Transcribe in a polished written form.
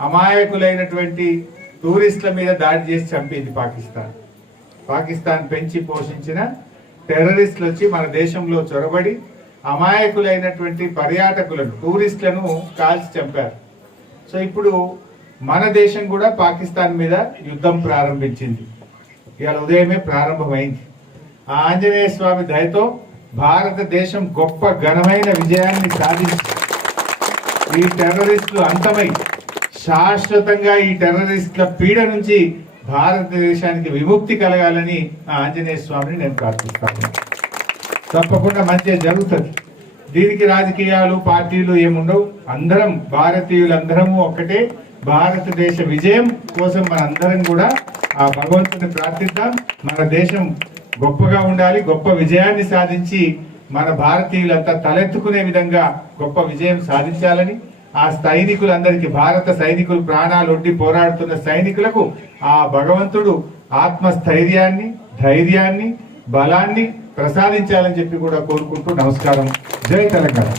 అమాయకులైనటువంటి టూరిస్టుల మీద దాడి చేసి చంపింది పాకిస్తాన్ పెంచి పోషించిన టెర్రరిస్టులు వచ్చి మన దేశంలో చొరబడి అమాయకులైనటువంటి పర్యాటకులను టూరిస్టులను కాల్చి చంపారు. సో ఇప్పుడు మన దేశం కూడా పాకిస్తాన్ మీద యుద్ధం ప్రారంభించింది. ఇవాళ ఉదయమే ప్రారంభమైంది. ఆ ఆంజనేయ స్వామి దయతో భారతదేశం గొప్ప ఘనమైన విజయాన్ని సాధించి ఈ టెర్రరిస్టులు అంతమై శాశ్వతంగా ఈ టెర్రరిస్టుల పీడ నుంచి భారతదేశానికి విముక్తి కలగాలని ఆ ఆంజనేయ స్వామిని నేను ప్రార్థిస్తాను. తప్పకుండా మంచిగా జరుగుతుంది. దీనికి రాజకీయాలు పార్టీలు ఏముండవు. అందరం భారతీయులందరము ఒక్కటే. భారతదేశ విజయం కోసం మనందరం కూడా ఆ భగవంతుని ప్రార్థిద్దాం. మన దేశం గొప్పగా ఉండాలి, గొప్ప విజయాన్ని సాధించి మన భారతీయులంతా తలెత్తుకునే విధంగా గొప్ప విజయం సాధించాలని ఆ సైనికులందరికీ, భారత సైనికులు ప్రాణాలు ఒడ్డి పోరాడుతున్న సైనికులకు ఆ భగవంతుడు ఆత్మస్థైర్యాన్ని, ధైర్యాన్ని, బలాన్ని ప్రసాదించాలని చెప్పి కూడా కోరుకుంటూ నమస్కారం. జై తెలంగాణ.